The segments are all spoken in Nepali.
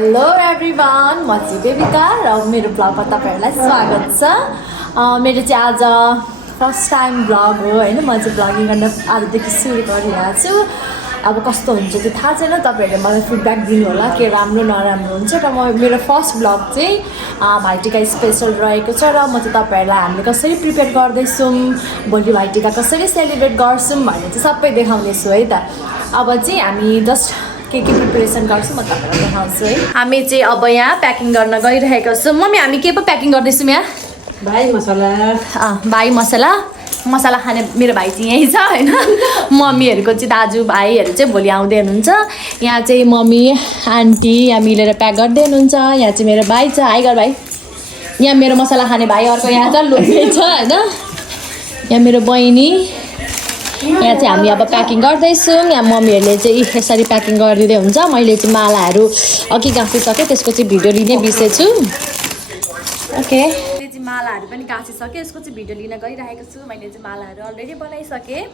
हेलो एभ्रिवान, म चाहिँ बेबिका र मेरो ब्लगमा तपाईँहरूलाई स्वागत छ। मेरो चाहिँ आज फर्स्ट टाइम ब्लग हो होइन। म चाहिँ ब्लगिङ गर्न आजदेखि सुरु गरिरहेको छु। अब कस्तो हुन्छ त्यो थाहा छैन, तपाईँहरूले मलाई फिडब्याक दिनु होला के राम्रो नराम्रो हुन्छ। र मेरो फर्स्ट ब्लग चाहिँ भाइटिका स्पेसल रहेको छ र म चाहिँ तपाईँहरूलाई हामीले कसरी प्रिपेयर गर्दैछौँ, भोलि भाइटिका कसरी सेलिब्रेट गर्छौँ भन्ने चाहिँ सबै देखाउनेछु है त। अब चाहिँ हामी जस्ट के प्रिपरेसन गर्छौँ म तपाईँलाई देखाउँछु है। हामी चाहिँ अब यहाँ प्याकिङ गर्न गइरहेको छौँ। मम्मी हामी के पो प्याकिङ गर्दैछौँ यहाँ? भाइ मसला। भाइ मसला खाने मेरो भाइ चाहिँ यहीँ छ होइन। मम्मीहरूको चाहिँ दाजुभाइहरू चाहिँ भोलि आउँदै हुनुहुन्छ। यहाँ चाहिँ मम्मी आन्टी यहाँ मिलेर प्याक गर्दै हुनुहुन्छ। यहाँ चाहिँ मेरो भाइ छ, आइगर भाइ। यहाँ मेरो मसला खाने भाइ अर्को यहाँ छ, लुक्ने छ होइन। यहाँ मेरो बहिनी। यहाँ चाहिँ हामी अब प्याकिङ गर्दैछौँ। यहाँ मम्मीहरूले चाहिँ यसरी प्याकिङ गरिदिँदै हुन्छ। मैले चाहिँ मालाहरू अघि गाँसिसकेँ, त्यसको चाहिँ भिडियो लिनै बिर्सेछु। ओके, मैले चाहिँ मालाहरू पनि गाँसिसकेँ, यसको चाहिँ भिडियो लिन गइरहेको छु। मैले चाहिँ मालाहरू अलरेडी बनाइसकेँ।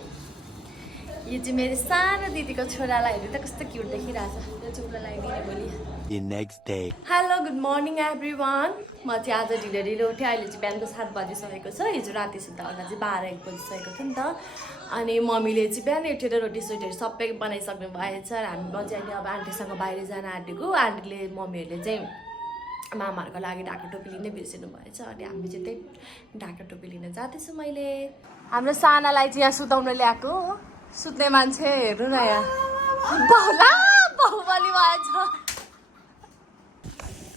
यो चाहिँ मेरो सानो दिदीको छोरालाई हेर्नु त कस्तो क्युट देखिरहेको छ। यो चुप्रो लगाइदिने भोलि। Hello good morning everyone. म चाहिँ आज ढिलो उठेँ। अहिले चाहिँ बिहानको 7 बजिसकेको छ। हिजो राति सुत्दा होला चाहिँ 12-1 बजिसकेको थियो नि त। अनि मम्मीले चाहिँ बिहान उठेर रोटी सोटीहरू सबै बनाइसक्नु भएछ। हामी चाहिँ अहिले अब आन्टीसँग बाहिर जान आँटेको। आन्टीले मम्मीहरूले चाहिँ मामाहरूको लागि ढाका टोपी लिनै बिर्सिनु भएछ। अनि हामी चाहिँ त्यही ढाका टोपी लिन जाँदैछु। मैले हाम्रो सानालाई चाहिँ यहाँ सुताउन ल्याएको। सुत्ने मान्छे हेर्नु न यहाँ बाहुली भएछ।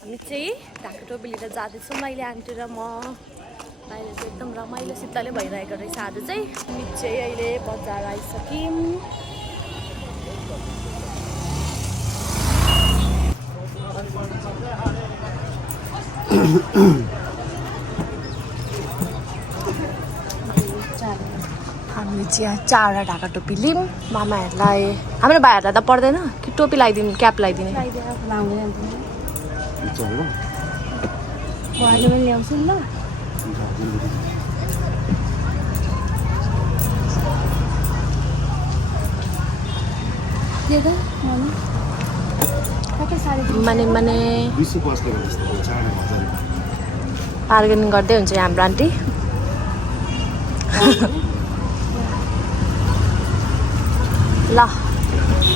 हामी चाहिँ ढाका टोपी लिएर जाँदैछौँ मैले आन्टी र म। बाहिर चाहिँ एकदम रमाइलोसितले भइरहेको रहेछ आज चाहिँ। हामी चाहिँ अहिले बजार आइसक्यौँ। हामीले चाहिँ यहाँ 4 ढाका टोपी लियौँ मामाहरूलाई। हाम्रो भाइहरूलाई त पर्दैन कि टोपी लगाइदिनु, क्याप लगाइदिने? ल्याउँछु नि ल। माने बार्गेनिङ गर्दै हुन्छ हाम्रो आन्टी। ल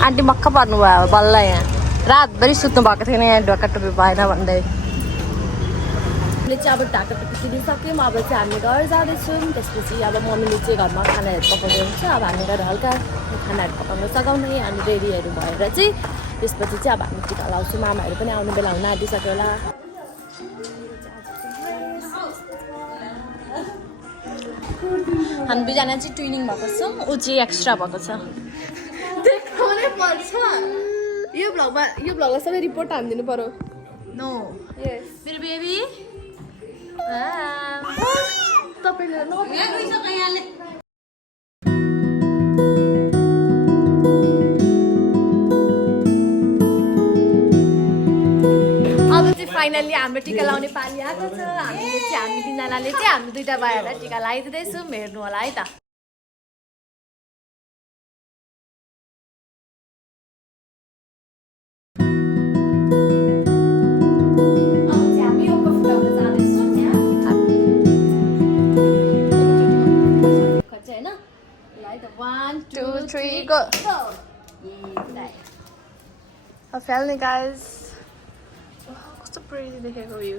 आन्टी मक्क पर्नु भयो बल्ल। यहाँ रातभरि सुत्नु भएको थिएन यहाँ ढाका टोपी भएन भन्दै। हामीले चाहिँ अब ढाका टोपी किनिसक्यौँ। अब चाहिँ हामी घर जाँदैछौँ। त्यसपछि अब मम्मीले चाहिँ घरमा खानाहरू पकाउँदै हुन्छ। अब हामी गएर हल्का खानाहरू पकाउनु सघाउने अनि रेडीहरू भएर चाहिँ त्यसपछि चाहिँ अब हामी टिका लाउँछौँ। मामाहरू पनि आउने बेला हुन आँटिसक्यो होला। हामी दुईजना चाहिँ ट्विनिङ भएको छौँ, ऊ चाहिँ एक्स्ट्रा भएको छ। देखाउनै पर्छ यो भ्लगमा सबै रिपोर्ट हानिदिनु पर्यो। नो मेरो बेबी तपाईँले अब चाहिँ फाइनल्ली हाम्रो टिका लाउने पाली आएको छ। हामी तिनजनाले चाहिँ हामी दुईवटा भाइहरूलाई टिका लगाइदिँदैछौँ। हेर्नु होला है त। One, two, three, go! Finally, guys. What's the pretty देखेको view?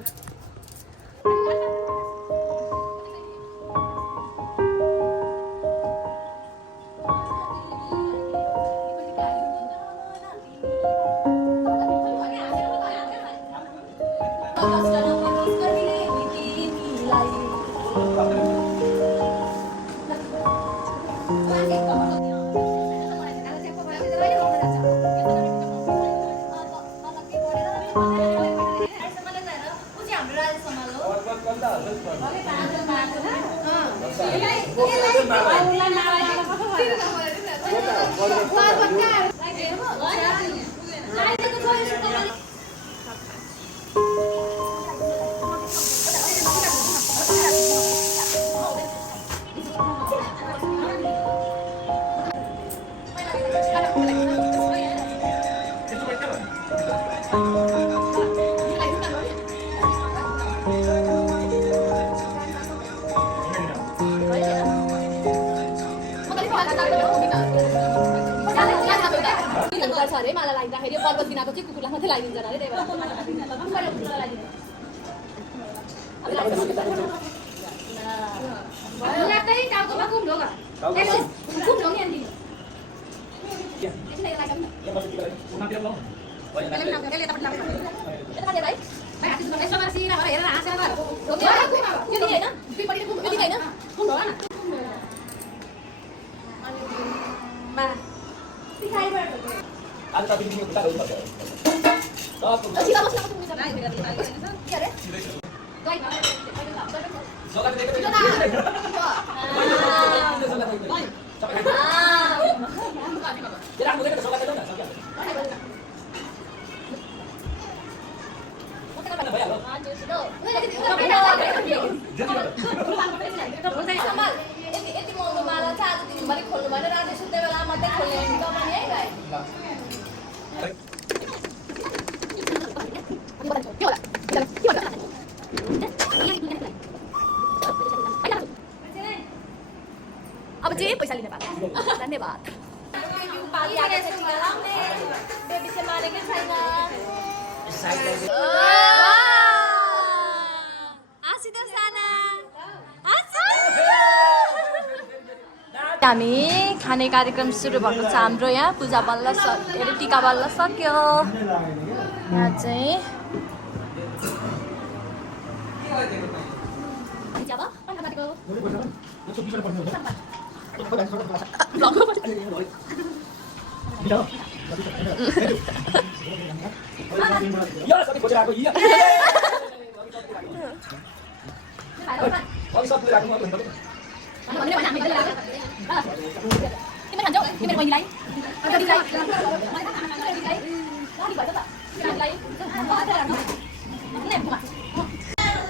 अरे माला लाग्दाखेरि पर्वत दिनाको चाहिँ कुकुरलाई मात्रै लगाइदिन्छ अरे त्यही भएर लाग्दै टाउकोमा कुम ढोका कुम ढोकी अनि यति महँगो माला चाहिँ आज दिनभरि खोल्नु भएन राति सुत्ने बेला मात्रै खोल्ने कमानी है भाइ अब चाहिँ पैसा लिने पाएको धन्यवाद बेबी चाहिँ मानेकै छैन हामी खाने कार्यक्रम सुरु भएको छ हाम्रो यहाँ पूजा बल्ल सक्यो टिका बल्ल सक्यो यहाँ चाहिँ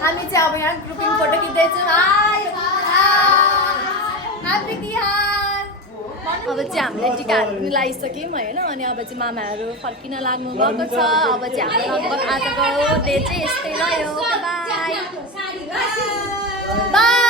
हामी चाहिँ अब यहाँ ग्रुपिङ फोटो खिच्दैछौँ ह्याप्पी तिहार अब चाहिँ हामीले टिकाहरू पनि लगाइसक्यौँ होइन अनि अब चाहिँ मामाहरू फर्किन लाग्नु भएको छ अब चाहिँ हाम्रो लगभग आजको डे चाहिँ यस्तै रह्यो बाई बाई